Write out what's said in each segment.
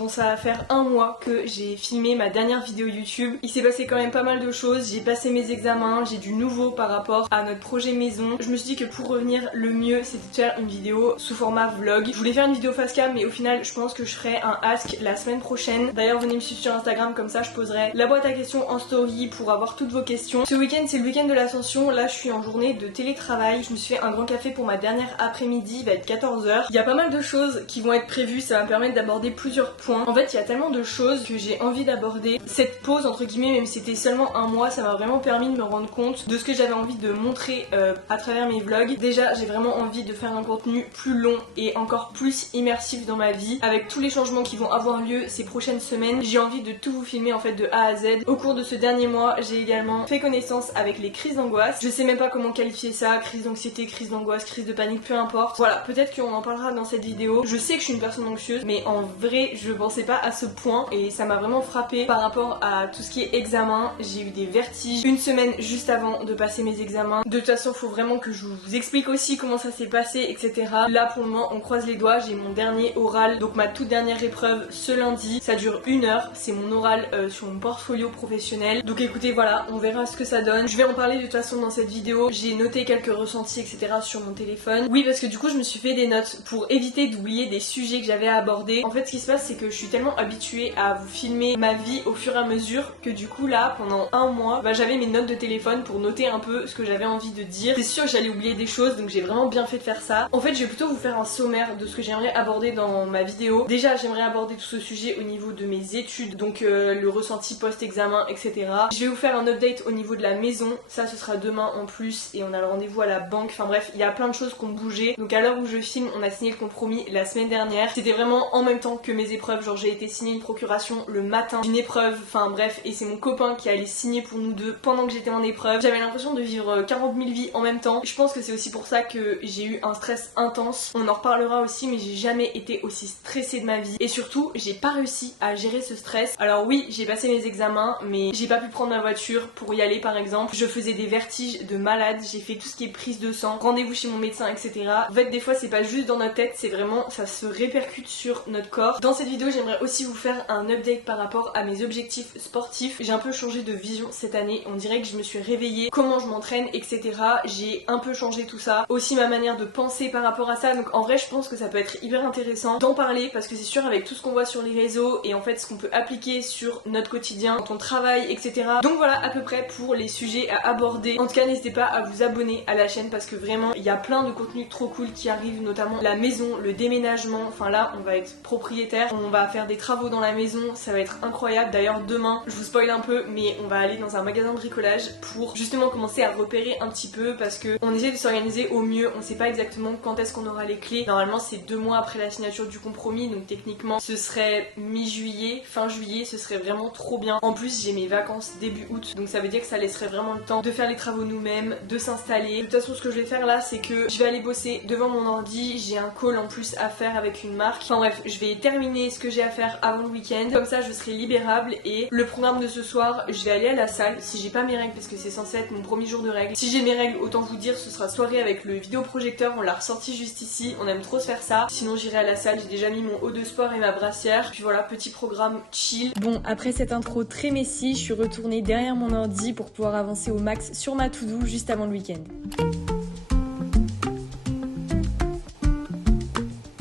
Bon, ça va faire un mois que j'ai filmé ma dernière vidéo YouTube. Il s'est passé quand même pas mal de choses, j'ai passé mes examens, j'ai du nouveau par rapport à notre projet maison. Je me suis dit que pour revenir, le mieux c'était de faire une vidéo sous format vlog. Je voulais faire une vidéo face cam mais au final je pense que je ferai un ask la semaine prochaine. D'ailleurs venez me suivre sur Instagram, comme ça je poserai la boîte à questions en story pour avoir toutes vos questions. Ce week-end c'est le week-end de l'ascension, là je suis en journée de télétravail. Je me suis fait un grand café pour ma dernière après-midi, il va être 14h. Il y a pas mal de choses qui vont être prévues, ça va me permettre d'aborder plusieurs points. En fait il y a tellement de choses que j'ai envie d'aborder. Cette pause entre guillemets, même si c'était seulement un mois, ça m'a vraiment permis de me rendre compte de ce que j'avais envie de montrer à travers mes vlogs. Déjà j'ai vraiment envie de faire un contenu plus long et encore plus immersif dans ma vie. Avec tous les changements qui vont avoir lieu ces prochaines semaines, j'ai envie de tout vous filmer en fait de A à Z. Au cours de ce dernier mois, j'ai également fait connaissance avec les crises d'angoisse. Je sais même pas comment qualifier ça, crise d'anxiété, crise d'angoisse, crise de panique, peu importe. Voilà, peut-être qu'on en parlera dans cette vidéo. Je sais que je suis une personne anxieuse, mais en vrai je pensais pas à ce point et ça m'a vraiment frappée par rapport à tout ce qui est examen. J'ai eu des vertiges une semaine juste avant de passer mes examens. De toute façon faut vraiment que je vous explique aussi comment ça s'est passé, etc. Là pour le moment on croise les doigts, j'ai mon dernier oral, donc ma toute dernière épreuve ce lundi. Ça dure 1 heure, c'est mon oral sur mon portfolio professionnel. Donc écoutez voilà, on verra ce que ça donne. Je vais en parler de toute façon dans cette vidéo. J'ai noté quelques ressentis, etc. sur mon téléphone. Oui, parce que du coup je me suis fait des notes pour éviter d'oublier des sujets que j'avais à aborder. En fait ce qui se passe c'est que je suis tellement habituée à vous filmer ma vie au fur et à mesure que du coup là pendant un mois j'avais mes notes de téléphone pour noter un peu ce que j'avais envie de dire. C'est sûr que j'allais oublier des choses, donc j'ai vraiment bien fait de faire ça. En fait je vais plutôt vous faire un sommaire de ce que j'aimerais aborder dans ma vidéo. Déjà j'aimerais aborder tout ce sujet au niveau de mes études, donc le ressenti post-examen, etc. Je vais vous faire un update au niveau de la maison, ça ce sera demain en plus et on a le rendez-vous à la banque. Enfin bref, il y a plein de choses qui ont bougé. Donc à l'heure où je filme, on a signé le compromis la semaine dernière. C'était vraiment en même temps que mes épreuves, genre j'ai été signer une procuration le matin d'une épreuve, enfin bref, et c'est mon copain qui allait signer pour nous deux pendant que j'étais en épreuve. J'avais l'impression de vivre 40 000 vies en même temps. Je pense que c'est aussi pour ça que j'ai eu un stress intense. On en reparlera aussi, mais j'ai jamais été aussi stressée de ma vie. Et surtout, j'ai pas réussi à gérer ce stress. Alors oui, j'ai passé mes examens, mais j'ai pas pu prendre ma voiture pour y aller par exemple. Je faisais des vertiges de malade, j'ai fait tout ce qui est prise de sang, rendez-vous chez mon médecin, etc. En fait, des fois, c'est pas juste dans notre tête, c'est vraiment, ça se répercute sur notre corps. Dans cette vidéo, j'aimerais aussi vous faire un update par rapport à mes objectifs sportifs. J'ai un peu changé de vision cette année. On dirait que je me suis réveillée, comment je m'entraîne, etc. J'ai un peu changé tout ça. Aussi ma manière de penser par rapport à ça. Donc en vrai, je pense que ça peut être hyper intéressant d'en parler parce que c'est sûr avec tout ce qu'on voit sur les réseaux et en fait ce qu'on peut appliquer sur notre quotidien, quand on travaille, etc. Donc voilà à peu près pour les sujets à aborder. En tout cas, n'hésitez pas à vous abonner à la chaîne parce que vraiment, il y a plein de contenus trop cool qui arrivent, notamment la maison, le déménagement. Enfin là, on va être propriétaire, on va faire des travaux dans la maison, ça va être incroyable. D'ailleurs demain, je vous spoil un peu, mais on va aller dans un magasin de bricolage pour justement commencer à repérer un petit peu parce que on essaie de s'organiser au mieux. On sait pas exactement quand est-ce qu'on aura les clés. Normalement c'est 2 mois après la signature du compromis, donc techniquement ce serait mi-juillet, fin juillet, ce serait vraiment trop bien. En plus j'ai mes vacances début août, donc ça veut dire que ça laisserait vraiment le temps de faire les travaux nous-mêmes, de s'installer. De toute façon ce que je vais faire là c'est que je vais aller bosser devant mon ordi, j'ai un call en plus à faire avec une marque. Enfin bref, je vais terminer ce que j'ai à faire avant le week-end, comme ça je serai libérable. Et le programme de ce soir, je vais aller à la salle si j'ai pas mes règles parce que c'est censé être mon premier jour de règles. Si j'ai mes règles, autant vous dire, ce sera soirée avec le vidéoprojecteur, on l'a ressorti juste ici, on aime trop se faire ça. Sinon j'irai à la salle, j'ai déjà mis mon haut de sport et ma brassière. Puis voilà, petit programme chill. Bon, après cette intro très messie, je suis retournée derrière mon ordi pour pouvoir avancer au max sur ma to-do juste avant le week-end.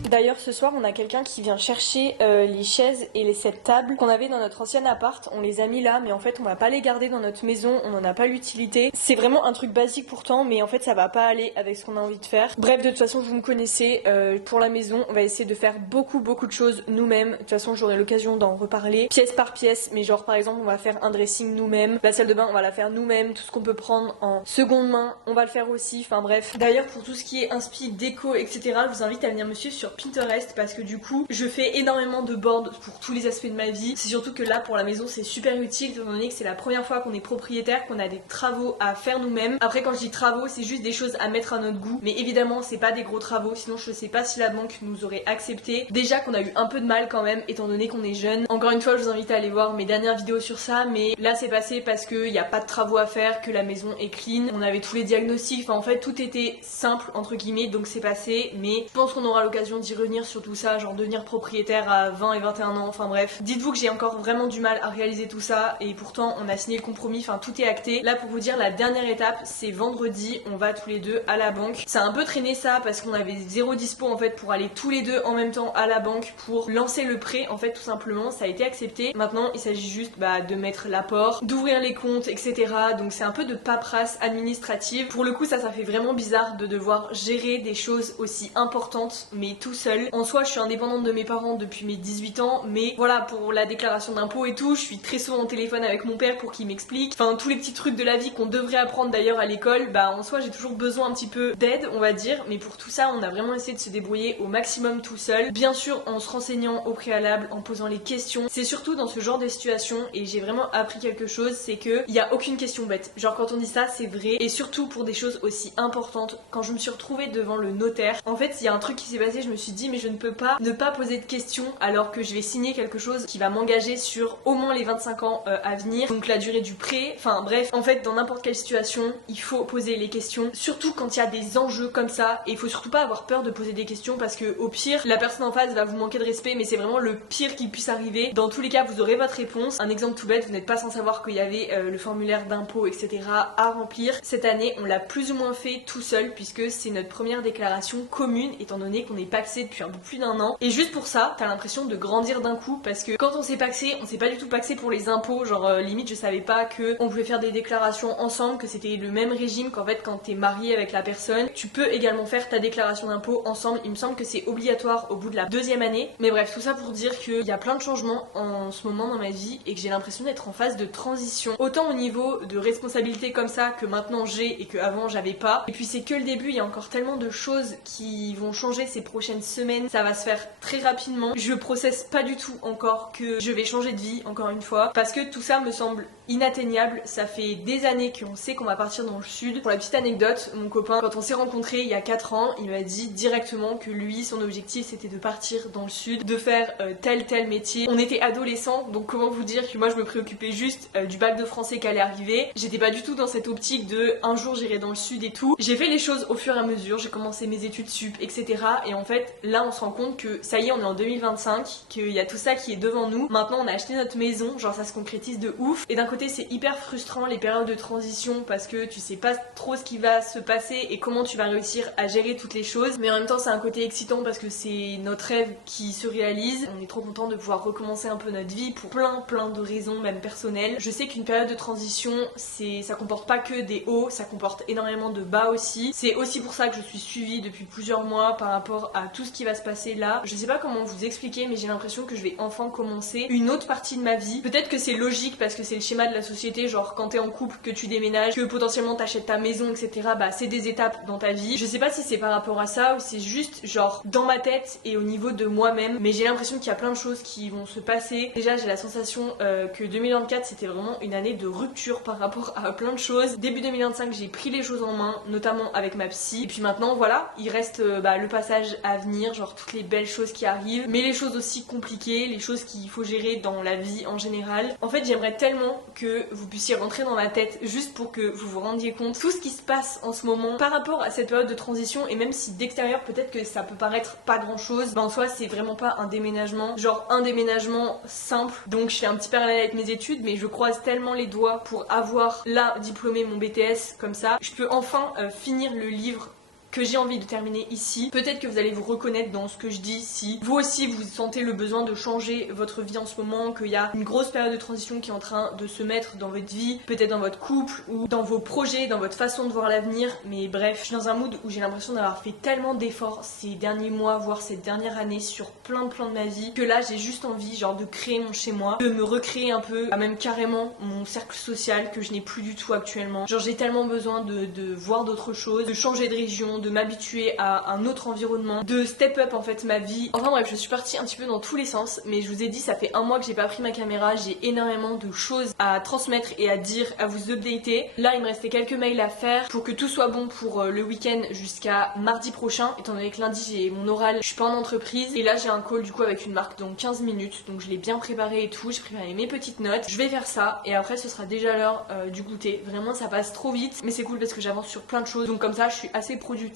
D'ailleurs ce soir on a quelqu'un qui vient chercher les chaises et cette table qu'on avait dans notre ancien appart. On les a mis là mais en fait on va pas les garder dans notre maison, on en a pas l'utilité. C'est vraiment un truc basique pourtant mais en fait ça va pas aller avec ce qu'on a envie de faire. Bref, de toute façon vous me connaissez, pour la maison on va essayer de faire beaucoup de choses nous-mêmes. De toute façon j'aurai l'occasion d'en reparler pièce par pièce, mais genre par exemple on va faire un dressing nous-mêmes, la salle de bain on va la faire nous-mêmes, tout ce qu'on peut prendre en seconde main on va le faire aussi, enfin bref. D'ailleurs pour tout ce qui est inspi, déco, etc. je vous invite à venir me suivre sur Pinterest parce que du coup je fais énormément de boards pour tous les aspects de ma vie. C'est surtout que là pour la maison c'est super utile étant donné que c'est la première fois qu'on est propriétaire, qu'on a des travaux à faire nous-mêmes. Après quand je dis travaux c'est juste des choses à mettre à notre goût, mais évidemment c'est pas des gros travaux, sinon je sais pas si la banque nous aurait accepté. Déjà qu'on a eu un peu de mal quand même étant donné qu'on est jeune. Encore une fois je vous invite à aller voir mes dernières vidéos sur ça, mais là c'est passé parce qu'il n'y a pas de travaux à faire, que la maison est clean, on avait tous les diagnostics, enfin en fait tout était simple entre guillemets donc c'est passé, mais je pense qu'on aura l'occasion d'y d'y revenir sur tout ça, genre devenir propriétaire à 20 et 21 ans, enfin bref. Dites-vous que j'ai encore vraiment du mal à réaliser tout ça et pourtant on a signé le compromis, enfin tout est acté. Là pour vous dire, la dernière étape c'est vendredi, on va tous les deux à la banque. Ça a un peu traîné ça parce qu'on avait zéro dispo en fait pour aller tous les deux en même temps à la banque pour lancer le prêt en fait tout simplement. Ça a été accepté. Maintenant il s'agit juste de mettre l'apport, d'ouvrir les comptes, etc. Donc c'est un peu de paperasse administrative. Pour le coup ça fait vraiment bizarre de devoir gérer des choses aussi importantes mais tout seul. En soi je suis indépendante de mes parents depuis mes 18 ans, mais voilà, pour la déclaration d'impôt et tout, je suis très souvent au téléphone avec mon père pour qu'il m'explique. Enfin tous les petits trucs de la vie qu'on devrait apprendre d'ailleurs à l'école, en soi j'ai toujours besoin un petit peu d'aide on va dire, mais pour tout ça on a vraiment essayé de se débrouiller au maximum tout seul. Bien sûr en se renseignant au préalable, en posant les questions. C'est surtout dans ce genre de situation, et j'ai vraiment appris quelque chose, c'est que il y a aucune question bête. Genre quand on dit ça c'est vrai, et surtout pour des choses aussi importantes. Quand je me suis retrouvée devant le notaire, en fait il y a un truc qui s'est passé, je me suis dit mais je ne peux pas ne pas poser de questions alors que je vais signer quelque chose qui va m'engager sur au moins les 25 ans à venir, donc la durée du prêt, enfin bref, en fait dans n'importe quelle situation il faut poser les questions, surtout quand il y a des enjeux comme ça, et il faut surtout pas avoir peur de poser des questions parce que au pire la personne en face va vous manquer de respect, mais c'est vraiment le pire qui puisse arriver. Dans tous les cas vous aurez votre réponse. Un exemple tout bête, vous n'êtes pas sans savoir qu'il y avait le formulaire d'impôt etc à remplir. Cette année on l'a plus ou moins fait tout seul puisque c'est notre première déclaration commune étant donné qu'on est pacsé depuis un peu plus d'un an, et juste pour ça t'as l'impression de grandir d'un coup parce que quand on s'est pacsé, on s'est pas du tout pacsé pour les impôts, genre limite je savais pas que on pouvait faire des déclarations ensemble, que c'était le même régime qu'en fait quand t'es marié avec la personne tu peux également faire ta déclaration d'impôt ensemble. Il me semble que c'est obligatoire au bout de la deuxième année, mais bref tout ça pour dire qu'il y a plein de changements en ce moment dans ma vie et que j'ai l'impression d'être en phase de transition, autant au niveau de responsabilité comme ça que maintenant j'ai et que avant j'avais pas, et puis c'est que le début, il y a encore tellement de choses qui vont changer ces prochaines semaines, ça va se faire très rapidement. Je processe pas du tout encore que je vais changer de vie encore une fois parce que tout ça me semble inatteignable. Ça fait des années qu'on sait qu'on va partir dans le sud. Pour la petite anecdote, mon copain, quand on s'est rencontrés il y a 4 ans, il m'a dit directement que lui, son objectif c'était de partir dans le sud, de faire tel métier. On était adolescents, donc comment vous dire que moi je me préoccupais juste du bac de français qui allait arriver. J'étais pas du tout dans cette optique de un jour j'irai dans le sud et tout. J'ai fait les choses au fur et à mesure, j'ai commencé mes études sup, etc. Et en fait, là on se rend compte que ça y est, on est en 2025, qu'il y a tout ça qui est devant nous. Maintenant on a acheté notre maison, genre ça se concrétise de ouf. Et d'un côté c'est hyper frustrant les périodes de transition parce que tu sais pas trop ce qui va se passer et comment tu vas réussir à gérer toutes les choses. Mais en même temps c'est un côté excitant parce que c'est notre rêve qui se réalise. On est trop content de pouvoir recommencer un peu notre vie pour plein de raisons, même personnelles. Je sais qu'une période de transition, ça comporte pas que des hauts, ça comporte énormément de bas aussi. C'est aussi pour ça que je suis suivie depuis plusieurs mois par rapport à tout ce qui va se passer là. Je sais pas comment vous expliquer, mais j'ai l'impression que je vais enfin commencer une autre partie de ma vie. Peut-être que c'est logique parce que c'est le schéma de la société, genre quand t'es en couple, que tu déménages, que potentiellement t'achètes ta maison, etc. C'est des étapes dans ta vie. Je sais pas si c'est par rapport à ça ou c'est juste genre dans ma tête et au niveau de moi-même, mais j'ai l'impression qu'il y a plein de choses qui vont se passer. Déjà j'ai la sensation que 2024 c'était vraiment une année de rupture par rapport à plein de choses. Début 2025 j'ai pris les choses en main, notamment avec ma psy, et puis maintenant voilà, il reste le passage à venir, genre toutes les belles choses qui arrivent, mais les choses aussi compliquées, les choses qu'il faut gérer dans la vie en général. En fait j'aimerais tellement que vous puissiez rentrer dans ma tête juste pour que vous vous rendiez compte tout ce qui se passe en ce moment par rapport à cette période de transition, et même si d'extérieur peut-être que ça peut paraître pas grand chose, en soi c'est vraiment pas un déménagement, genre un déménagement simple. Donc je fais un petit parallèle avec mes études, mais je croise tellement les doigts pour avoir là diplômé mon BTS, comme ça je peux enfin finir le livre que j'ai envie de terminer ici. Peut-être que vous allez vous reconnaître dans ce que je dis si vous aussi vous sentez le besoin de changer votre vie en ce moment, qu'il y a une grosse période de transition qui est en train de se mettre dans votre vie, peut-être dans votre couple ou dans vos projets, dans votre façon de voir l'avenir. Mais bref, je suis dans un mood où j'ai l'impression d'avoir fait tellement d'efforts ces derniers mois, voire cette dernière année sur plein de ma vie, que là j'ai juste envie genre de créer mon chez moi, de me recréer un peu, même carrément mon cercle social que je n'ai plus du tout actuellement. Genre j'ai tellement besoin de voir d'autres choses, de changer de région, de m'habituer à un autre environnement, de step up en fait ma vie. Enfin bref, je suis partie un petit peu dans tous les sens, mais je vous ai dit ça fait un mois que j'ai pas pris ma caméra, j'ai énormément de choses à transmettre et à dire, à vous updater. Là il me restait quelques mails à faire pour que tout soit bon pour le week-end jusqu'à mardi prochain, étant donné que lundi j'ai mon oral, je suis pas en entreprise, et là j'ai un call du coup avec une marque dans 15 minutes, donc je l'ai bien préparé et tout, j'ai préparé mes petites notes, je vais faire ça et après ce sera déjà l'heure du goûter. Vraiment ça passe trop vite, mais c'est cool parce que j'avance sur plein de choses, donc comme ça je suis assez productive.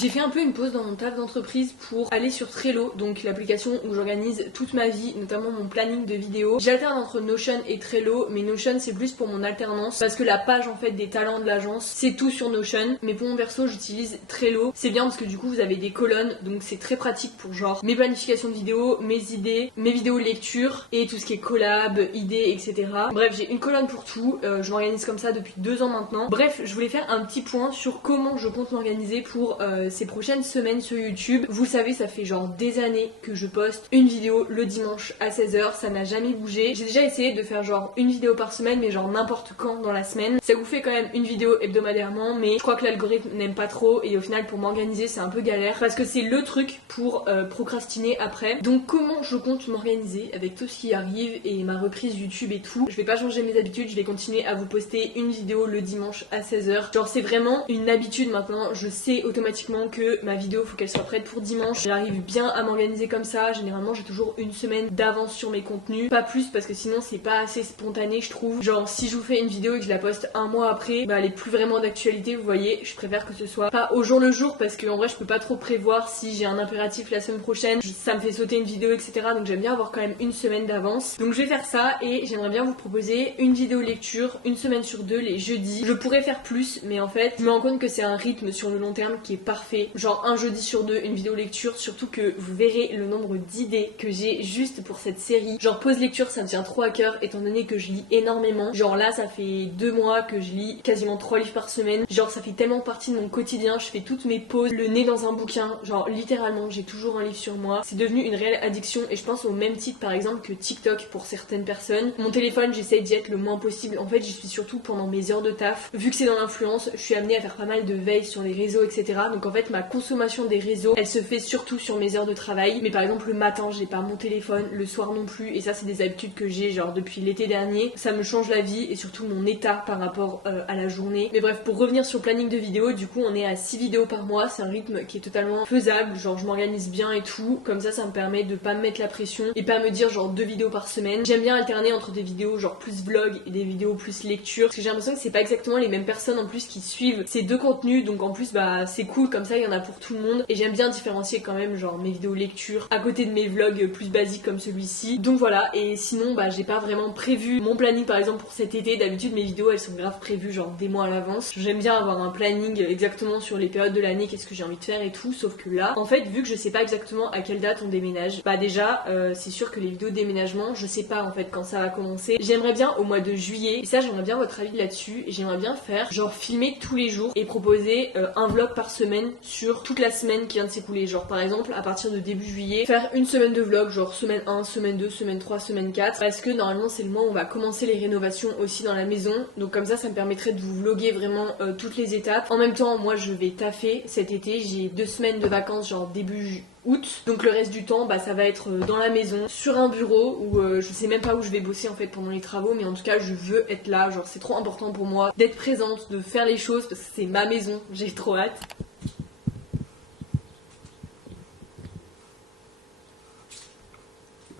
J'ai fait un peu une pause dans mon taf d'entreprise pour aller sur Trello, donc l'application où j'organise toute ma vie, notamment mon planning de vidéos. J'alterne entre Notion et Trello, mais Notion c'est plus pour mon alternance parce que la page en fait des talents de l'agence c'est tout sur Notion, mais pour mon perso j'utilise Trello. C'est bien parce que du coup vous avez des colonnes, donc c'est très pratique pour genre mes planifications de vidéos, mes idées, mes vidéos lecture et tout ce qui est collab, idées, etc. Bref, j'ai une colonne pour tout, je m'organise comme ça depuis 2 ans maintenant. Bref, je voulais faire un petit point sur comment je compte m'organiser pour ces prochaines semaines sur YouTube. Vous savez, ça fait genre des années que je poste une vidéo le dimanche à 16h, ça n'a jamais bougé. J'ai déjà essayé de faire genre une vidéo par semaine, mais genre n'importe quand dans la semaine. Ça vous fait quand même une vidéo hebdomadairement, mais je crois que l'algorithme n'aime pas trop et au final pour m'organiser c'est un peu galère parce que c'est le truc pour procrastiner après. Donc comment je compte m'organiser avec tout ce qui arrive et ma reprise YouTube et tout? Je vais pas changer mes habitudes, je vais continuer à vous poster une vidéo le dimanche à 16h. Genre c'est vraiment une habitude maintenant, je sais automatiquement que ma vidéo faut qu'elle soit prête pour dimanche. J'arrive bien à m'organiser comme ça, généralement j'ai toujours une semaine d'avance sur mes contenus, pas plus parce que sinon c'est pas assez spontané je trouve. Genre si je vous fais une vidéo et que je la poste un mois après, bah elle est plus vraiment d'actualité, vous voyez. Je préfère que ce soit pas au jour le jour parce que en vrai je peux pas trop prévoir si j'ai un impératif la semaine prochaine, ça me fait sauter une vidéo etc. Donc j'aime bien avoir quand même une semaine d'avance. Donc je vais faire ça et j'aimerais bien vous proposer une vidéo lecture une semaine sur 2 les jeudis. Je pourrais faire plus mais en fait je me rends compte que c'est un rythme sur le long terme qui est parfait. Genre un jeudi sur 2 une vidéo lecture, surtout que vous verrez le nombre d'idées que j'ai juste pour cette série. Genre pause lecture ça me tient trop à cœur étant donné que je lis énormément. Genre là ça fait 2 mois que je lis quasiment 3 livres par semaine. Genre ça fait tellement partie de mon quotidien, je fais toutes mes pauses, le nez dans un bouquin, genre littéralement j'ai toujours un livre sur moi. C'est devenu une réelle addiction et je pense au même titre par exemple que TikTok pour certaines personnes. Mon téléphone j'essaye d'y être le moins possible, en fait j'y suis surtout pendant mes heures de taf. Vu que c'est dans l'influence, je suis amenée à faire pas mal de veille sur les réseaux etc. Donc en fait ma consommation des réseaux elle se fait surtout sur mes heures de travail. Mais par exemple le matin j'ai pas mon téléphone, le soir non plus, et ça c'est des habitudes que j'ai genre depuis l'été dernier. Ça me change la vie et surtout mon état par rapport à la journée. Mais bref, pour revenir sur le planning de vidéos, du coup on est à 6 vidéos par mois, c'est un rythme qui est totalement faisable, genre je m'organise bien et tout, comme ça me permet de pas me mettre la pression et pas me dire genre 2 vidéos par semaine. J'aime bien alterner entre des vidéos genre plus vlog et des vidéos plus lecture, parce que j'ai l'impression que c'est pas exactement les mêmes personnes en plus qui suivent ces deux contenus, donc en plus bah c'est cool, comme ça il y en a pour tout le monde et j'aime bien différencier quand même genre mes vidéos lecture à côté de mes vlogs plus basiques comme celui-ci. Donc voilà, et sinon bah j'ai pas vraiment prévu mon planning par exemple pour cet été. D'habitude mes vidéos elles sont grave prévues genre des mois à l'avance. J'aime bien avoir un planning exactement sur les périodes de l'année, qu'est-ce que j'ai envie de faire et tout, sauf que là en fait vu que je sais pas exactement à quelle date on déménage, bah déjà c'est sûr que les vidéos de déménagement je sais pas en fait quand ça va commencer. J'aimerais bien au mois de juillet, et ça j'aimerais bien votre avis là-dessus, et j'aimerais bien faire genre filmer tous les jours et proposer un vlog par semaine sur toute la semaine qui vient de s'écouler. Genre par exemple à partir de début juillet faire une semaine de vlog, genre semaine 1, semaine 2, semaine 3, semaine 4, parce que normalement c'est le mois où on va commencer les rénovations aussi dans la maison, donc comme ça me permettrait de vous vlogger vraiment toutes les étapes. En même temps moi je vais taffer cet été, j'ai 2 semaines de vacances genre début août, donc le reste du temps bah ça va être dans la maison, sur un bureau où je sais même pas où je vais bosser en fait pendant les travaux, mais en tout cas je veux être là, genre c'est trop important pour moi d'être présente, de faire les choses parce que c'est ma maison, j'ai trop hâte.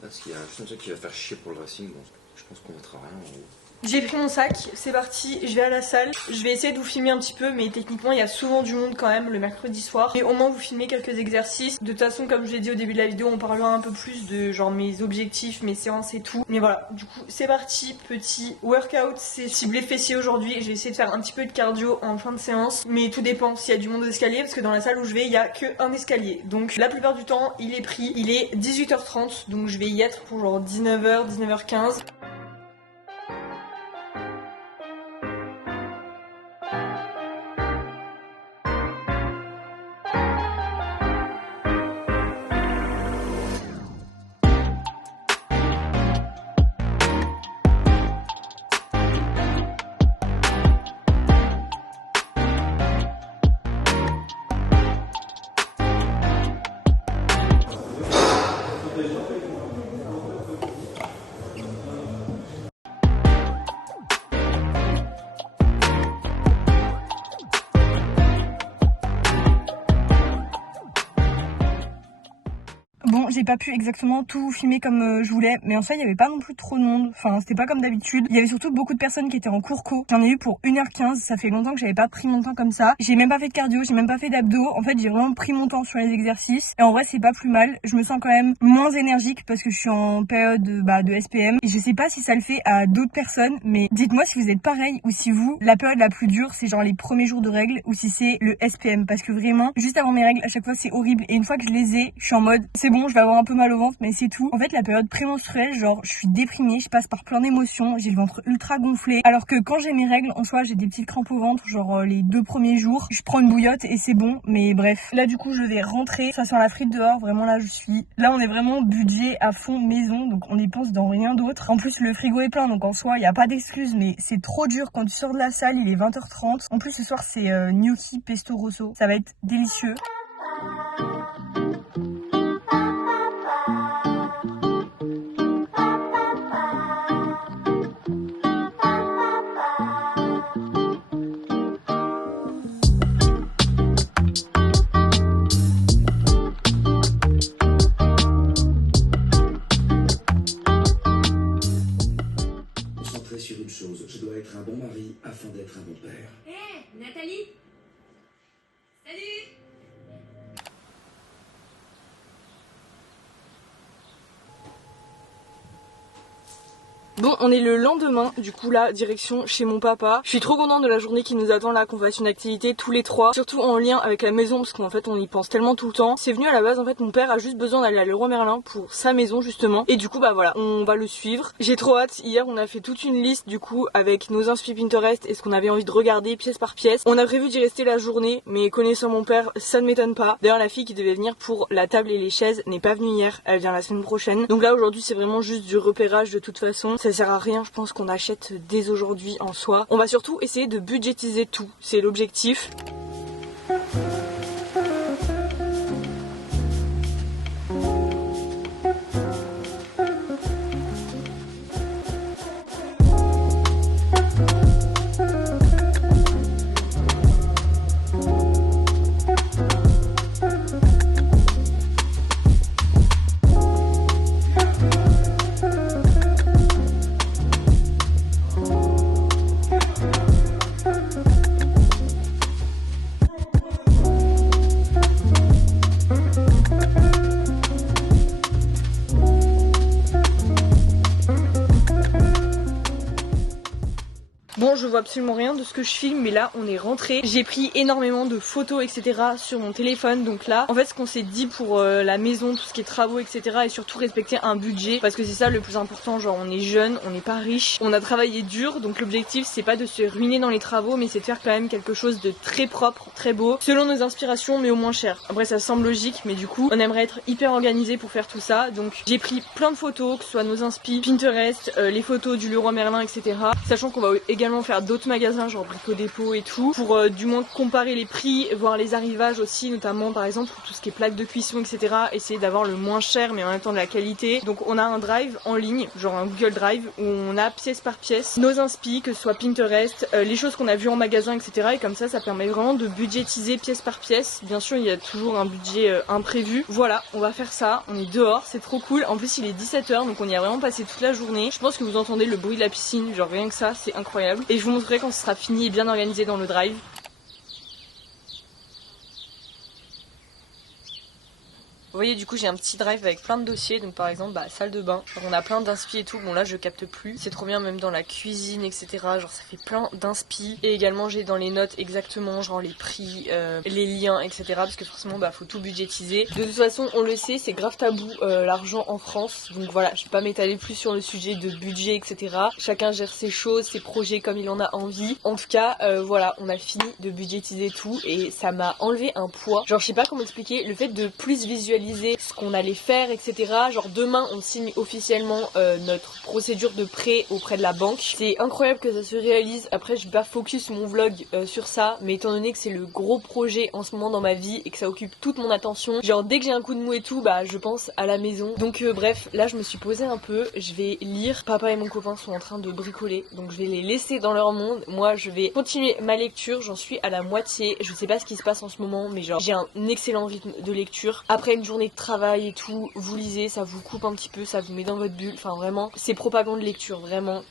Parce qu'il y a juste un truc qui va faire chier pour le racing, bon, je pense qu'on mettra rien en haut. J'ai pris mon sac, c'est parti, je vais à la salle. Je vais essayer de vous filmer un petit peu, mais techniquement il y a souvent du monde quand même le mercredi soir. Mais au moins vous filmer quelques exercices. De toute façon comme je l'ai dit au début de la vidéo, on parlera un peu plus de genre mes objectifs, mes séances et tout. Mais voilà, du coup c'est parti, petit workout, c'est ciblé fessier aujourd'hui. Je vais essayer de faire un petit peu de cardio en fin de séance. Mais tout dépend s'il y a du monde aux escaliers, parce que dans la salle où je vais il y a que un escalier. Donc la plupart du temps il est pris, il est 18h30, donc je vais y être pour genre 19h, 19h15. j'ai pas pu exactement tout filmer comme je voulais, mais en soi il y avait pas non plus trop de monde, enfin c'était pas comme d'habitude. Il y avait surtout beaucoup de personnes qui étaient en cours co. J'en ai eu pour 1h15, ça fait longtemps que j'avais pas pris mon temps comme ça. J'ai même pas fait de cardio, j'ai même pas fait d'abdos. En fait j'ai vraiment pris mon temps sur les exercices et en vrai c'est pas plus mal. Je me sens quand même moins énergique parce que je suis en période de SPM et je sais pas si ça le fait à d'autres personnes, mais dites-moi si vous êtes pareil ou si vous, la période la plus dure c'est genre les premiers jours de règles ou si c'est le SPM, parce que vraiment juste avant mes règles à chaque fois c'est horrible et une fois que je les ai je suis en mode c'est bon, je vais avoir un peu mal au ventre mais c'est tout. En fait la période prémenstruelle, genre je suis déprimée, je passe par plein d'émotions, j'ai le ventre ultra gonflé, alors que quand j'ai mes règles en soi j'ai des petites crampes au ventre, genre les 2 premiers jours je prends une bouillotte et c'est bon. Mais bref, là du coup je vais rentrer, ça sent la frite dehors, vraiment là on est vraiment budget à fond maison, donc on dépense dans rien d'autre. En plus le frigo est plein donc en soi il n'y a pas d'excuse, mais c'est trop dur quand tu sors de la salle, il est 20h30. En plus ce soir c'est gnocchi pesto rosso, ça va être délicieux. Sur une chose, je dois être un bon mari afin d'être un bon père. Hé, Nathalie. Salut. Bon, on est le lendemain, du coup là, direction chez mon papa. Je suis trop contente de la journée qui nous attend là, qu'on fasse une activité tous les trois, surtout en lien avec la maison parce qu'en fait on y pense tellement tout le temps. C'est venu à la base, en fait mon père a juste besoin d'aller à Leroy Merlin pour sa maison justement, et du coup bah voilà, on va le suivre. J'ai trop hâte. Hier on a fait toute une liste du coup avec nos inspi Pinterest et ce qu'on avait envie de regarder pièce par pièce. On a prévu d'y rester la journée, mais connaissant mon père ça ne m'étonne pas. D'ailleurs la fille qui devait venir pour la table et les chaises n'est pas venue hier, elle vient la semaine prochaine. Donc là aujourd'hui c'est vraiment juste du repérage de toute façon, ça sert à rien je pense qu'on achète dès aujourd'hui en soi. On va surtout essayer de budgétiser tout, c'est l'objectif. Bon, je vois absolument rien de ce que je filme, mais là on est rentré. J'ai pris énormément de photos etc sur mon téléphone. Donc là en fait ce qu'on s'est dit pour la maison, tout ce qui est travaux etc, et surtout respecter un budget, parce que c'est ça le plus important. Genre on est jeune, on n'est pas riche, on a travaillé dur, donc l'objectif c'est pas de se ruiner dans les travaux, mais c'est de faire quand même quelque chose de très propre, très beau, selon nos inspirations mais au moins cher. Après ça semble logique, mais du coup on aimerait être hyper organisé pour faire tout ça. Donc j'ai pris plein de photos, que ce soit nos inspi Pinterest, les photos du Leroy Merlin etc, sachant qu'on va également faire d'autres magasins genre Brico Dépôt et tout, pour du moins comparer les prix, voir les arrivages aussi, notamment par exemple pour tout ce qui est plaques de cuisson etc, essayer d'avoir le moins cher mais en même temps de la qualité. Donc on a un drive en ligne, genre un Google Drive, où on a pièce par pièce nos inspi, que ce soit Pinterest, les choses qu'on a vues en magasin etc, et comme ça permet vraiment de budgétiser pièce par pièce. Bien sûr il y a toujours un budget imprévu. Voilà, on va faire ça, on est dehors, c'est trop cool. En plus il est 17h donc on y a vraiment passé toute la journée. Je pense que vous entendez le bruit de la piscine, genre rien que ça c'est incroyable. Et je vous montrerai quand ce sera fini et bien organisé dans le drive. Vous voyez du coup j'ai un petit drive avec plein de dossiers, donc par exemple salle de bain, genre, on a plein d'inspi et tout, bon là je capte plus, c'est trop bien même dans la cuisine etc, genre ça fait plein d'inspi, et également j'ai dans les notes exactement genre les prix, les liens etc, parce que forcément faut tout budgétiser. De toute façon on le sait, c'est grave tabou l'argent en France, donc voilà je vais pas m'étaler plus sur le sujet de budget etc, chacun gère ses choses, ses projets comme il en a envie. En tout cas voilà, on a fini de budgétiser tout et ça m'a enlevé un poids, genre je sais pas comment expliquer, le fait de plus visualiser ce qu'on allait faire etc, genre demain on signe officiellement notre procédure de prêt auprès de la banque, c'est incroyable que ça se réalise. Après je vais pas focus mon vlog sur ça, mais étant donné que c'est le gros projet en ce moment dans ma vie et que ça occupe toute mon attention, genre dès que j'ai un coup de mou et tout je pense à la maison. Donc bref, là je me suis posée un peu, je vais lire, papa et mon copain sont en train de bricoler, donc je vais les laisser dans leur monde, moi je vais continuer ma lecture, j'en suis à la moitié, je sais pas ce qui se passe en ce moment mais genre j'ai un excellent rythme de lecture. Après une journée de travail et tout, vous lisez, ça vous coupe un petit peu, ça vous met dans votre bulle, enfin vraiment, c'est propagande lecture, vraiment.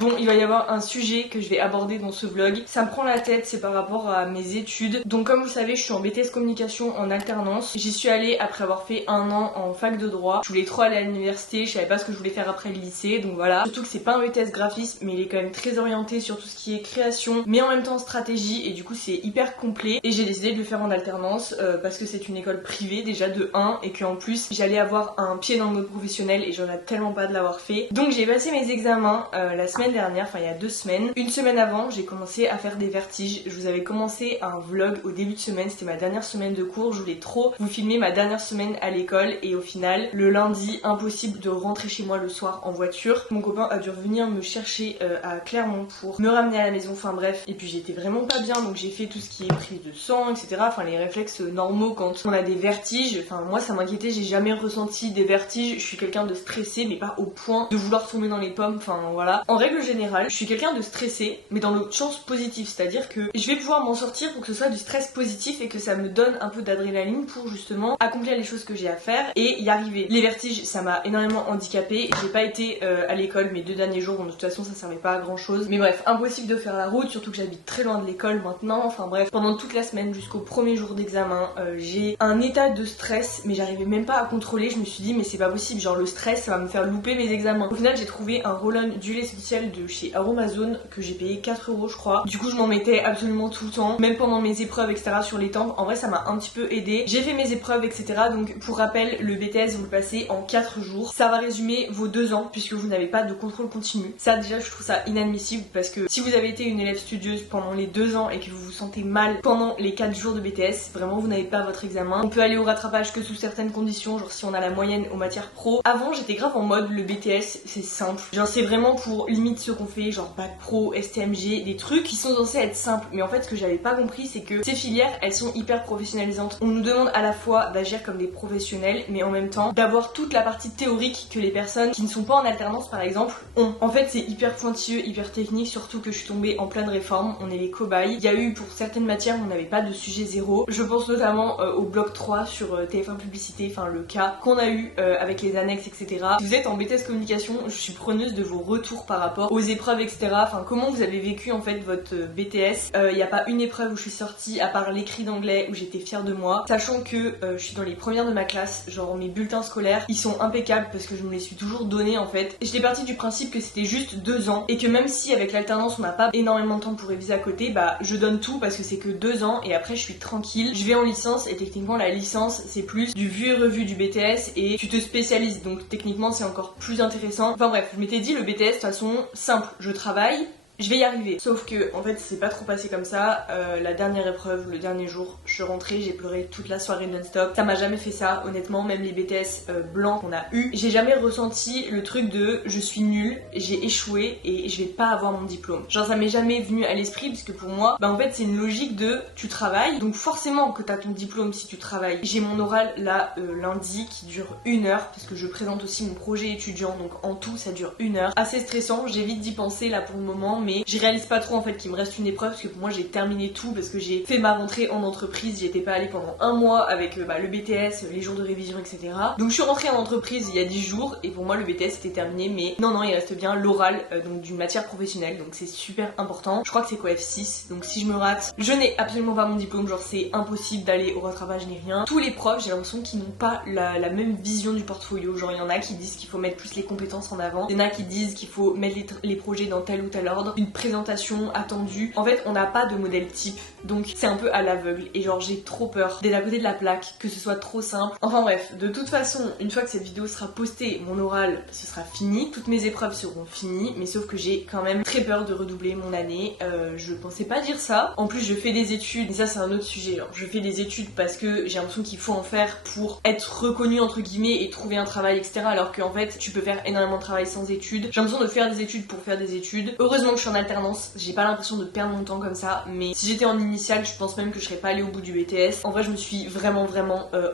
Bon, il va y avoir un sujet que je vais aborder dans ce vlog. Ça me prend la tête, c'est par rapport à mes études. Donc comme vous savez, je suis en BTS communication en alternance. J'y suis allée après avoir fait 1 an en fac de droit. Je voulais trop aller à l'université, je savais pas ce que je voulais faire après le lycée, donc voilà. Surtout que c'est pas un BTS graphisme, mais il est quand même très orienté sur tout ce qui est création, mais en même temps stratégie, et du coup c'est hyper complet. Et j'ai décidé de le faire en alternance parce que c'est une école privée déjà de 1, et qu'en plus j'allais avoir un pied dans le mode professionnel et j'en ai tellement pas de l'avoir fait. Donc j'ai passé mes examens la semaine dernière, enfin il y a 2 semaines. Une semaine avant, j'ai commencé à faire des vertiges. Je vous avais commencé un vlog au début de semaine, c'était ma dernière semaine de cours. Je voulais trop vous filmer ma dernière semaine à l'école, et au final, le lundi, impossible de rentrer chez moi le soir en voiture. Mon copain a dû revenir me chercher à Clermont pour me ramener à la maison, enfin bref. Et puis j'étais vraiment pas bien, donc j'ai fait tout ce qui est prise de sang, etc. Enfin les réflexes normaux quand on a des vertiges. Enfin moi ça m'inquiétait, j'ai jamais ressenti des vertiges. Je suis quelqu'un de stressé, mais pas au point de vouloir tomber dans les pommes, enfin voilà. En règle générale, je suis quelqu'un de stressé, mais dans le sens positif, c'est-à-dire que je vais pouvoir m'en sortir pour que ce soit du stress positif et que ça me donne un peu d'adrénaline pour justement accomplir les choses que j'ai à faire et y arriver. Les vertiges, ça m'a énormément handicapée. J'ai pas été à l'école mes 2 derniers jours, donc de toute façon ça servait pas à grand chose. Mais bref, impossible de faire la route, surtout que j'habite très loin de l'école maintenant. Enfin bref, pendant toute la semaine jusqu'au premier jour d'examen, j'ai un état de stress, mais j'arrivais même pas à contrôler. Je me suis dit mais c'est pas possible, genre le stress ça va me faire louper mes examens. Au final j'ai trouvé un roll-on d'huile essentielle de chez Aromazone que j'ai payé 4 € je crois. Du coup je m'en mettais absolument tout le temps, même pendant mes épreuves etc. sur les tempes. En vrai ça m'a un petit peu aidé. J'ai fait mes épreuves etc. Donc pour rappel, le BTS vous le passez en 4 jours. Ça va résumer vos 2 ans puisque vous n'avez pas de contrôle continu. Ça déjà je trouve ça inadmissible, parce que si vous avez été une élève studieuse pendant les 2 ans et que vous vous sentez mal pendant les 4 jours de BTS, vraiment vous n'avez pas votre examen. On peut aller au rattrapage que sous certaines conditions, genre si on a la moyenne aux matières pro. Avant j'étais grave en mode le BTS c'est simple, genre c'est vraiment pour limite ce qu'on fait, genre bac pro, STMG, des trucs qui sont censés être simples. Mais en fait ce que j'avais pas compris c'est que ces filières elles sont hyper professionnalisantes. On nous demande à la fois d'agir comme des professionnels, mais en même temps d'avoir toute la partie théorique que les personnes qui ne sont pas en alternance par exemple ont. En fait c'est hyper pointilleux, hyper technique, surtout que je suis tombée en pleine réforme, on est les cobayes. Il y a eu pour certaines matières on n'avait pas de sujet zéro. Je pense notamment au bloc 3 sur TF1 publicité, enfin le cas qu'on a eu avec les annexes etc. Si vous êtes en BTS communication, je suis preneuse de vos retours par rapport aux épreuves etc. Enfin comment vous avez vécu en fait votre BTS. Il n'y a pas une épreuve où je suis sortie à part l'écrit d'anglais où j'étais fière de moi, sachant que je suis dans les premières de ma classe, genre mes bulletins scolaires ils sont impeccables parce que je me les suis toujours donnés en fait. J'étais partie du principe que c'était juste 2 ans et que même si avec l'alternance on n'a pas énormément de temps pour réviser à côté, bah je donne tout parce que c'est que 2 ans et après je suis tranquille. Je vais en licence et techniquement la licence c'est plus du vu et revu du BTS et tu te spécialises, donc techniquement c'est encore plus intéressant. Enfin bref, je m'étais dit le BTS de toute façon simple, je travaille, je vais y arriver. Sauf que en fait c'est pas trop passé comme ça. La dernière épreuve, le dernier jour, je suis rentrée, j'ai pleuré toute la soirée non-stop. Ça m'a jamais fait ça, honnêtement, même les BTS blancs qu'on a eu, j'ai jamais ressenti le truc de je suis nulle, j'ai échoué et je vais pas avoir mon diplôme. Genre ça m'est jamais venu à l'esprit parce que pour moi, bah en fait c'est une logique de tu travailles, donc forcément que t'as ton diplôme si tu travailles. J'ai mon oral là lundi qui dure 1 heure parce que je présente aussi mon projet étudiant, donc en tout ça dure 1 heure. Assez stressant, j'évite d'y penser là pour le moment, mais j'y réalise pas trop en fait qu'il me reste une épreuve parce que pour moi j'ai terminé tout parce que j'ai fait ma rentrée en entreprise, j'y étais pas allée pendant 1 mois avec le BTS, les jours de révision etc. Donc je suis rentrée en entreprise il y a 10 jours et pour moi le BTS était terminé, mais non il reste bien l'oral donc d'une matière professionnelle, donc c'est super important. Je crois que c'est quoi F6, donc si je me rate je n'ai absolument pas mon diplôme, genre c'est impossible d'aller au rattrapage ni rien. Tous les profs j'ai l'impression qu'ils n'ont pas la même vision du portfolio, genre il y en a qui disent qu'il faut mettre plus les compétences en avant, il y en a qui disent qu'il faut mettre les projets dans tel ou tel ordre, une présentation attendue. En fait on n'a pas de modèle type, donc c'est un peu à l'aveugle et genre j'ai trop peur d'être à côté de la plaque, que ce soit trop simple. Enfin bref, de toute façon une fois que cette vidéo sera postée, mon oral ce sera fini, toutes mes épreuves seront finies, mais sauf que j'ai quand même très peur de redoubler mon année. Je pensais pas dire ça. En plus je fais des études, et ça c'est un autre sujet, hein. Je fais des études parce que j'ai l'impression qu'il faut en faire pour être reconnu entre guillemets et trouver un travail etc. Alors qu'en fait tu peux faire énormément de travail sans études. J'ai l'impression de faire des études pour faire des études. Heureusement que je suis en alternance, j'ai pas l'impression de perdre mon temps comme ça, mais si j'étais en initiale, je pense même que je serais pas allée au bout du BTS. En vrai, je me suis vraiment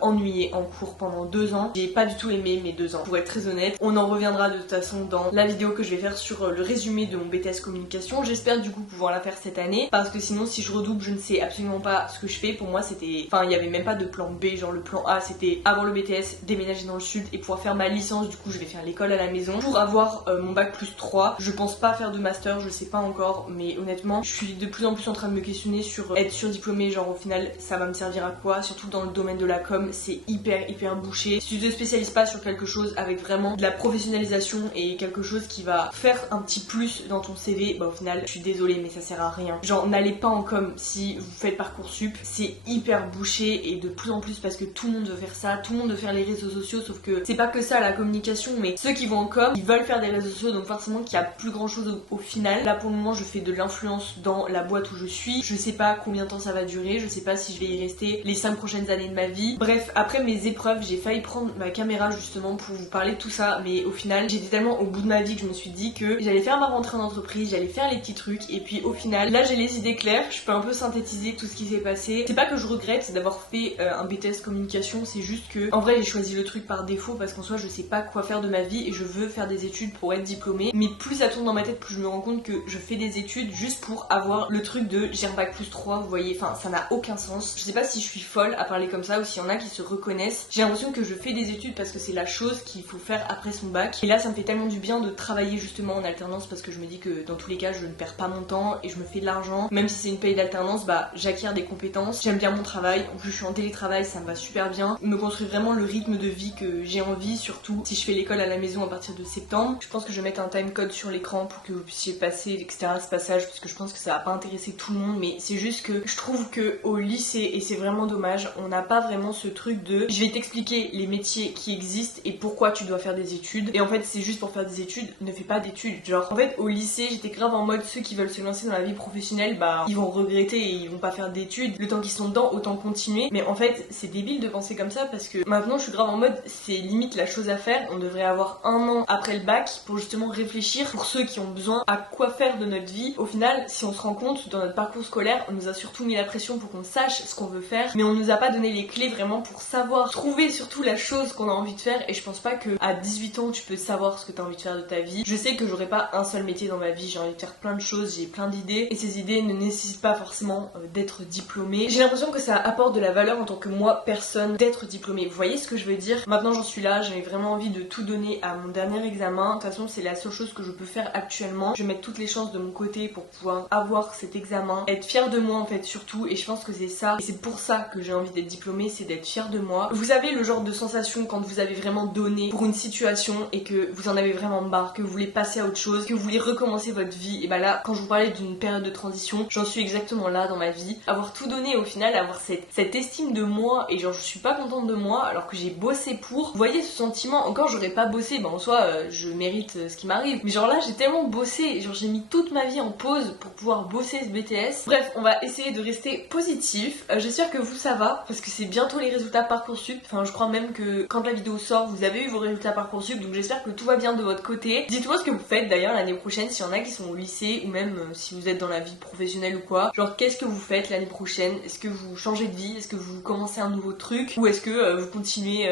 ennuyée en cours pendant 2 ans. J'ai pas du tout aimé mes 2 ans, pour être très honnête. On en reviendra de toute façon dans la vidéo que je vais faire sur le résumé de mon BTS communication. J'espère du coup pouvoir la faire cette année, parce que sinon si je redouble, je ne sais absolument pas ce que je fais. Pour moi c'était, enfin il y avait même pas de plan B, genre le plan A c'était avoir le BTS, déménager dans le sud et pouvoir faire ma licence. Du coup je vais faire l'école à la maison pour avoir mon bac plus 3. Je pense pas faire de master, je sais pas encore, mais honnêtement je suis de plus en plus en train de me questionner sur être surdiplômée, genre au final ça va me servir à quoi, surtout dans le domaine de la com, c'est hyper bouché. Si tu te spécialises pas sur quelque chose avec vraiment de la professionnalisation et quelque chose qui va faire un petit plus dans ton CV, bah au final je suis désolée mais ça sert à rien. Genre n'allez pas en com si vous faites Parcoursup, c'est hyper bouché et de plus en plus parce que tout le monde veut faire ça, tout le monde veut faire les réseaux sociaux, sauf que c'est pas que ça la communication, mais ceux qui vont en com, ils veulent faire des réseaux sociaux, donc forcément qu'il y a plus grand chose au final. Là pour le moment je fais de l'influence dans la boîte où je suis, je sais pas combien de temps ça va durer, je sais pas si je vais y rester les 5 prochaines années de ma vie. Bref, après mes épreuves, j'ai failli prendre ma caméra justement pour vous parler de tout ça, mais au final j'étais tellement au bout de ma vie que je me suis dit que j'allais faire ma rentrée en entreprise, j'allais faire les petits trucs, et puis au final là j'ai les idées claires, je peux un peu synthétiser tout ce qui s'est passé. C'est pas que je regrette d'avoir fait un BTS communication, c'est juste que en vrai j'ai choisi le truc par défaut parce qu'en soi je sais pas quoi faire de ma vie et je veux faire des études pour être diplômée, mais plus ça tourne dans ma tête, plus je me rends compte que je fais des études juste pour avoir le truc de j'ai un bac plus 3, vous voyez, enfin ça n'a aucun sens. Je sais pas si je suis folle à parler comme ça ou s'il y en a qui se reconnaissent. J'ai l'impression que je fais des études parce que c'est la chose qu'il faut faire après son bac, et là ça me fait tellement du bien de travailler justement en alternance parce que je me dis que dans tous les cas je ne perds pas mon temps et je me fais de l'argent, même si c'est une paye d'alternance, bah j'acquiers des compétences, j'aime bien mon travail, en plus je suis en télétravail, ça me va super bien, me construire vraiment le rythme de vie que j'ai envie, surtout si je fais l'école à la maison à partir de septembre. Je pense que je vais mettre un timecode sur l'écran pour que vous puissiez passer etc ce passage, parce que je pense que ça va pas intéresser tout le monde, mais c'est juste que je trouve que au lycée, et c'est vraiment dommage, on n'a pas vraiment ce truc de je vais t'expliquer les métiers qui existent et pourquoi tu dois faire des études, et en fait c'est juste pour faire des études, ne fais pas d'études. Genre en fait au lycée j'étais grave en mode ceux qui veulent se lancer dans la vie professionnelle, bah ils vont regretter et ils vont pas faire d'études, le temps qu'ils sont dedans autant continuer, mais en fait c'est débile de penser comme ça parce que maintenant je suis grave en mode c'est limite la chose à faire. On devrait avoir 1 an après le bac pour justement réfléchir pour ceux qui ont besoin à quoi faire de notre vie. Au final si on se rend compte dans notre parcours scolaire, on nous a surtout mis la pression pour qu'on sache ce qu'on veut faire, mais on nous a pas donné les clés vraiment pour savoir trouver surtout la chose qu'on a envie de faire, et je pense pas que à 18 ans tu peux savoir ce que t'as envie de faire de ta vie. Je sais que j'aurai pas un seul métier dans ma vie, j'ai envie de faire plein de choses, j'ai plein d'idées, et ces idées ne nécessitent pas forcément d'être diplômée. J'ai l'impression que ça apporte de la valeur en tant que moi personne d'être diplômée, vous voyez ce que je veux dire. Maintenant j'en suis là, j'avais vraiment envie de tout donner à mon dernier examen, de toute façon c'est la seule chose que je peux faire actuellement. Je vais mettre toutes les chances de mon côté pour pouvoir avoir cet examen, être fière de moi en fait surtout, et je pense que c'est ça, et c'est pour ça que j'ai envie d'être diplômée, c'est d'être fière de moi. Vous savez le genre de sensation quand vous avez vraiment donné pour une situation et que vous en avez vraiment marre, que vous voulez passer à autre chose, que vous voulez recommencer votre vie, et bah là quand je vous parlais d'une période de transition, j'en suis exactement là dans ma vie, avoir tout donné au final, avoir cette estime de moi, et genre je suis pas contente de moi alors que j'ai bossé pour, vous voyez ce sentiment. Encore j'aurais pas bossé, bah en soi je mérite ce qui m'arrive, mais genre là j'ai tellement bossé, genre j'ai mis toute ma vie en pause pour pouvoir bosser ce BTS. Bref, on va essayer de rester positif. J'espère que vous ça va, parce que c'est bientôt les résultats Parcoursup, enfin je crois même que quand la vidéo sort vous avez eu vos résultats Parcoursup, donc j'espère que tout va bien de votre côté. Dites-moi ce que vous faites d'ailleurs l'année prochaine, s'il y en a qui sont au lycée ou même si vous êtes dans la vie professionnelle ou quoi, genre qu'est-ce que vous faites l'année prochaine, est-ce que vous changez de vie, est-ce que vous commencez un nouveau truc, ou est-ce que vous continuez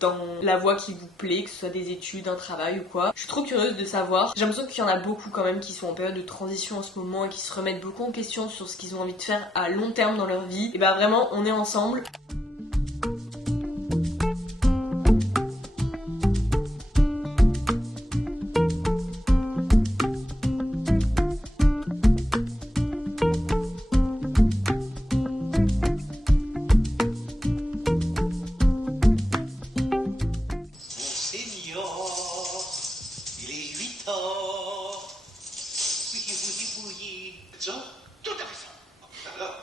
dans la voie qui vous plaît, que ce soit des études, un travail ou quoi. Je suis trop curieuse de savoir, j'ai l'impression qu'il y en a beaucoup quand même qui sont en période de transition en ce moment et qui se remettent beaucoup en question sur ce qu'ils ont envie de faire à long terme dans leur vie, et bah vraiment on est ensemble. Il est 8 heures. Oui. Ça, tout à fait ça. Alors.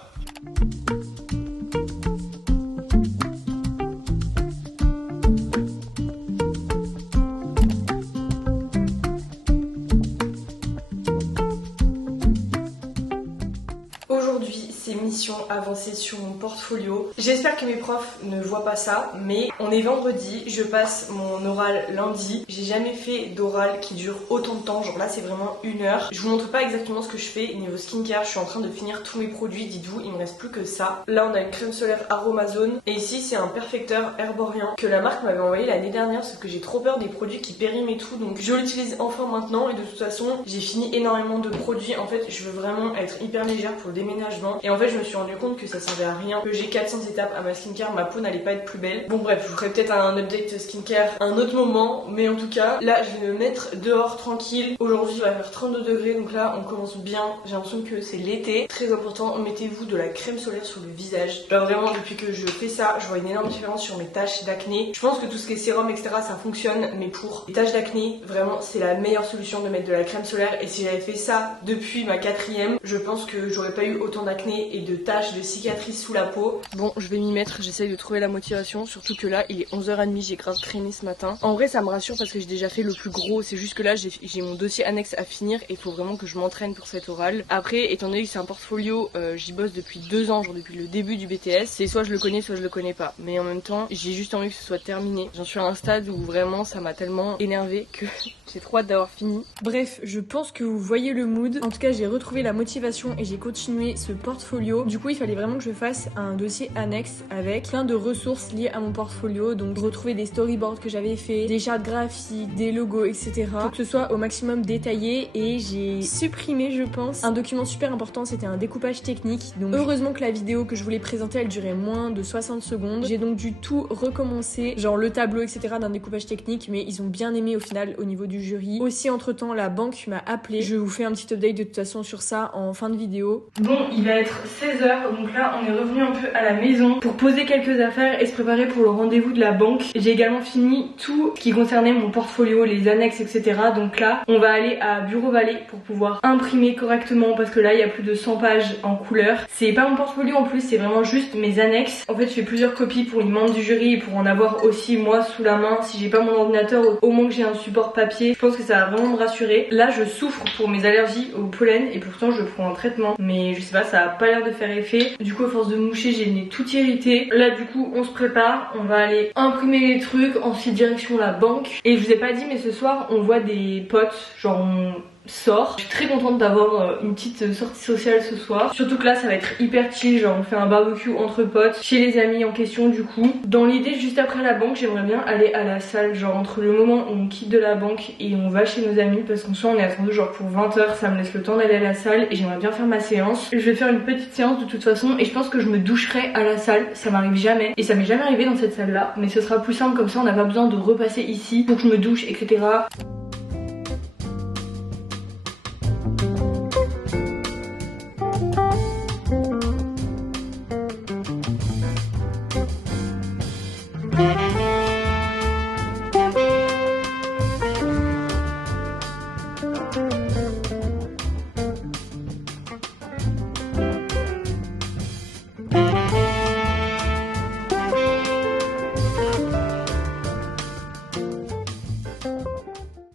Aujourd'hui c'est ces missions avancées sur mon portfolio. J'espère que mes profs ne voient pas ça, mais on est vendredi, je passe mon oral lundi. J'ai jamais fait d'oral qui dure autant de temps, genre là c'est vraiment 1 heure. Je vous montre pas exactement ce que je fais niveau skincare, je suis en train de finir tous mes produits, dites-vous, il me reste plus que ça. Là on a une crème solaire Aromazone et ici c'est un perfecteur herborien que la marque m'avait envoyé l'année dernière parce que j'ai trop peur des produits qui périment et tout, donc je l'utilise enfin maintenant et de toute façon j'ai fini énormément de produits. En fait je veux vraiment être hyper légère pour le déménagement et en fait je me suis rendu compte que ça servait à rien, que j'ai 400 étapes à ma skincare, ma peau n'allait pas être plus belle. Bon bref, je vous ferai peut-être un update skincare à un autre moment, mais en tout cas là je vais me mettre dehors tranquille. Aujourd'hui il va faire 32 degrés donc là on commence bien, j'ai l'impression que c'est l'été. Très important, mettez-vous de la crème solaire sur le visage. Là vraiment depuis que je fais ça je vois une énorme différence sur mes taches d'acné. Je pense que tout ce qui est sérum etc ça fonctionne, mais pour les taches d'acné vraiment c'est la meilleure solution de mettre de la crème solaire et si j'avais fait ça depuis ma 4e, je pense que j'aurais pas eu autant d'acné et de taches, de cicatrices sous la peau. Bon je vais m'y mettre, j'essaye de trouver la motivation, surtout que là il est 11h30, j'ai grave traîné ce matin. En vrai ça me rassure parce que j'ai déjà fait le plus gros, c'est juste que là j'ai mon dossier annexe à finir et il faut vraiment que je m'entraîne pour cet oral. Après étant donné que c'est un portfolio, j'y bosse depuis 2 ans, genre depuis le début du BTS, c'est soit je le connais soit je le connais pas, mais en même temps j'ai juste envie que ce soit terminé. J'en suis à un stade où vraiment ça m'a tellement énervé que j'ai trop hâte d'avoir fini. Bref, je pense que vous voyez le mood. En tout cas j'ai retrouvé la motivation et j'ai continué ce portfolio. Du coup il fallait vraiment que je fasse un dossier annexe avec plein de ressources liées à mon portfolio, donc retrouver des storyboards que j'avais fait, des chartes graphiques, des logos etc, pour que ce soit au maximum détaillé. Et j'ai supprimé je pense un document super important, c'était un découpage technique, donc heureusement que la vidéo que je voulais présenter elle durait moins de 60 secondes. J'ai donc dû tout recommencer, genre le tableau etc d'un découpage technique, mais ils ont bien aimé au final au niveau du jury. Aussi entre temps la banque m'a appelé, je vous fais un petit update de toute façon sur ça en fin de vidéo. Bon il va être 16h, donc là on est revenu un peu à la maison pour poser quelques affaires et se préparer pour le rendez-vous de la banque. J'ai également fini tout ce qui concernait mon portfolio, les annexes etc, donc là on va aller à Bureau Vallée pour pouvoir imprimer correctement parce que là il y a plus de 100 pages en couleur. C'est pas mon portfolio en plus, c'est vraiment juste mes annexes. En fait je fais plusieurs copies pour les membres du jury et pour en avoir aussi moi sous la main. Si j'ai pas mon ordinateur, au moins que j'ai un support papier, je pense que ça va vraiment me rassurer. Là je souffre pour mes allergies au pollen et pourtant je prends un traitement, mais je sais pas, ça a pas l'air de faire effet. Du coup à force de moucher j'ai le nez tout irrité. Là du coup on se prépare, on va aller imprimer les trucs, ensuite direction la banque. Et je vous ai pas dit mais ce soir on voit des potes, genre on sort. Je suis très contente d'avoir une petite sortie sociale ce soir. Surtout que là ça va être hyper chill, genre on fait un barbecue entre potes chez les amis en question du coup. Dans l'idée juste après la banque j'aimerais bien aller à la salle, genre entre le moment où on quitte de la banque et on va chez nos amis, parce qu'en soi on est attendu genre pour 20h, ça me laisse le temps d'aller à la salle et j'aimerais bien faire ma séance. Je vais faire une petite séance de toute façon et je pense que je me doucherai à la salle, ça m'arrive jamais et ça m'est jamais arrivé dans cette salle là, mais ce sera plus simple comme ça, on n'a pas besoin de repasser ici pour que je me douche etc.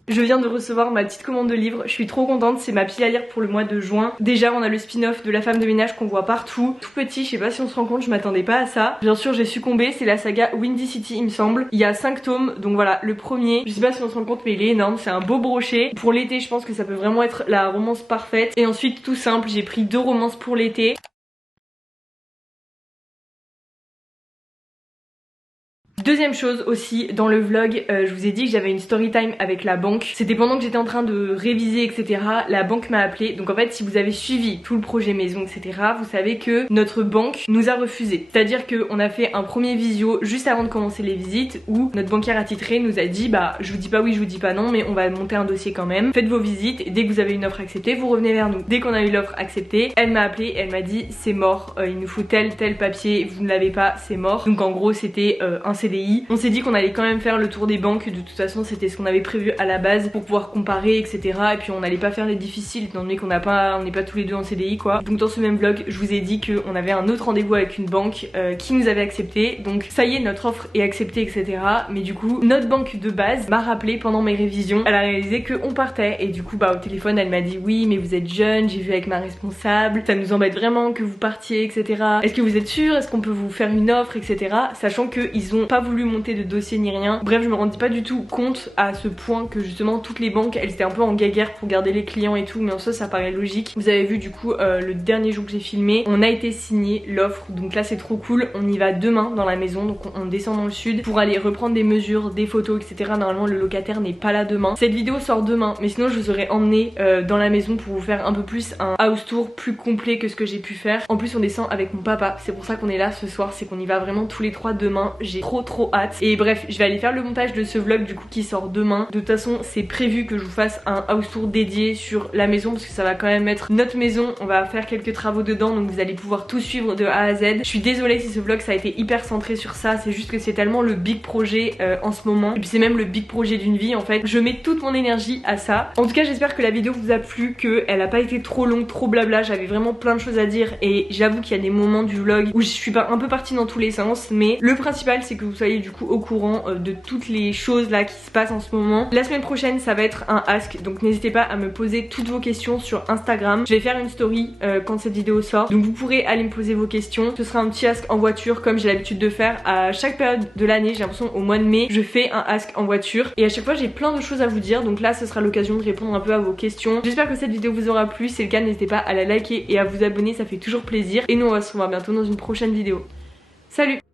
Je viens de recevoir ma petite commande de livres, je suis trop contente, c'est ma pile à lire pour le mois de juin. Déjà on a le spin-off de La Femme de ménage qu'on voit partout. Tout petit, je sais pas si on se rend compte, je m'attendais pas à ça. Bien sûr j'ai succombé, c'est la saga Windy City il me semble. Il y a 5 tomes, donc voilà, le premier, je sais pas si on se rend compte mais il est énorme, c'est un beau brochet. Pour l'été je pense que ça peut vraiment être la romance parfaite. Et ensuite tout simple, j'ai pris 2 romances pour l'été. Deuxième chose aussi, dans le vlog, je vous ai dit que j'avais une story time avec la banque. C'était pendant que j'étais en train de réviser, etc. La banque m'a appelé. Donc en fait, si vous avez suivi tout le projet maison, etc., vous savez que notre banque nous a refusé. C'est-à-dire qu'on a fait un premier visio juste avant de commencer les visites où notre banquière attitrée nous a dit bah je vous dis pas oui, je vous dis pas non, mais on va monter un dossier quand même. Faites vos visites et dès que vous avez une offre acceptée, vous revenez vers nous. Dès qu'on a eu l'offre acceptée, elle m'a appelé, elle m'a dit c'est mort, il nous faut tel papier, vous ne l'avez pas, c'est mort. Donc en gros c'était un CDI CDI. On s'est dit qu'on allait quand même faire le tour des banques, de toute façon c'était ce qu'on avait prévu à la base pour pouvoir comparer etc. Et puis on n'allait pas faire les difficiles étant donné qu'on n'est pas tous les deux en CDI quoi. Donc dans ce même vlog je vous ai dit qu'on avait un autre rendez-vous avec une banque qui nous avait accepté. Donc ça y est, notre offre est acceptée etc. Mais du coup notre banque de base m'a rappelé pendant mes révisions, elle a réalisé qu'on partait et du coup au téléphone elle m'a dit oui mais vous êtes jeune, j'ai vu avec ma responsable, ça nous embête vraiment que vous partiez etc. Est-ce que vous êtes sûr, est-ce qu'on peut vous faire une offre etc. Sachant qu'ils ont pas voulu monter de dossier ni rien. Bref, je me rendais pas du tout compte à ce point que justement toutes les banques elles étaient un peu en guéguerre pour garder les clients et tout, mais en soi ça paraît logique. Vous avez vu du coup le dernier jour que j'ai filmé, on a été signé l'offre, donc là c'est trop cool. On y va demain dans la maison, donc on descend dans le sud pour aller reprendre des mesures, des photos etc. Normalement le locataire n'est pas là demain. Cette vidéo sort demain, mais sinon je vous aurais emmené dans la maison pour vous faire un peu plus un house tour plus complet que ce que j'ai pu faire. En plus on descend avec mon papa, c'est pour ça qu'on est là ce soir, c'est qu'on y va vraiment tous les trois demain. J'ai trop hâte. Et bref, je vais aller faire le montage de ce vlog du coup qui sort demain. De toute façon c'est prévu que je vous fasse un house tour dédié sur la maison parce que ça va quand même être notre maison. On va faire quelques travaux dedans donc vous allez pouvoir tout suivre de A à Z. Je suis désolée si ce vlog ça a été hyper centré sur ça, c'est juste que c'est tellement le big projet en ce moment. Et puis c'est même le big projet d'une vie en fait. Je mets toute mon énergie à ça. En tout cas j'espère que la vidéo vous a plu, qu'elle a pas été trop longue, trop blabla. J'avais vraiment plein de choses à dire et j'avoue qu'il y a des moments du vlog où je suis un peu partie dans tous les sens. Mais le principal c'est que vous soyez du coup au courant de toutes les choses là qui se passent en ce moment. La semaine prochaine ça va être un ask, donc n'hésitez pas à me poser toutes vos questions sur Instagram. Je vais faire une story quand cette vidéo sort, donc vous pourrez aller me poser vos questions. Ce sera un petit ask en voiture comme j'ai l'habitude de faire à chaque période de l'année. J'ai l'impression au mois de mai je fais un ask en voiture et à chaque fois j'ai plein de choses à vous dire, donc là ce sera l'occasion de répondre un peu à vos questions. J'espère que cette vidéo vous aura plu, si c'est le cas n'hésitez pas à la liker et à vous abonner, ça fait toujours plaisir. Et nous on va se revoir bientôt dans une prochaine vidéo. Salut!